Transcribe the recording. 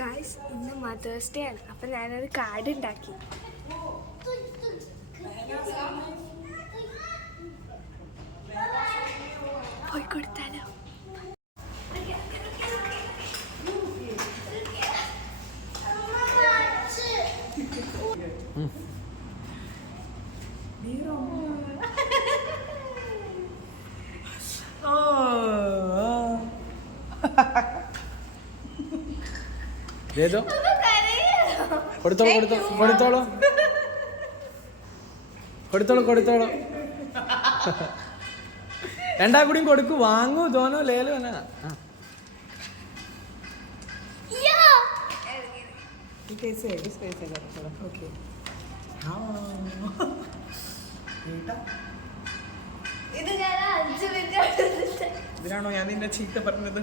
Guys ഇന്ന് mothers day ആണ്. അപ്പം ഞാനൊരു കാർഡ് ഉണ്ടാക്കി. പോയി കൊടുത്താലോ? കൊടുത്തോളൂ രണ്ടാ കൂടിയും കൊടുക്കൂ. വാങ്ങൂ തോന്നോ ലേലോ എന്നാ ഇതിനാണോ ഞാൻ നിന്നെ ചീത്ത പറഞ്ഞത്?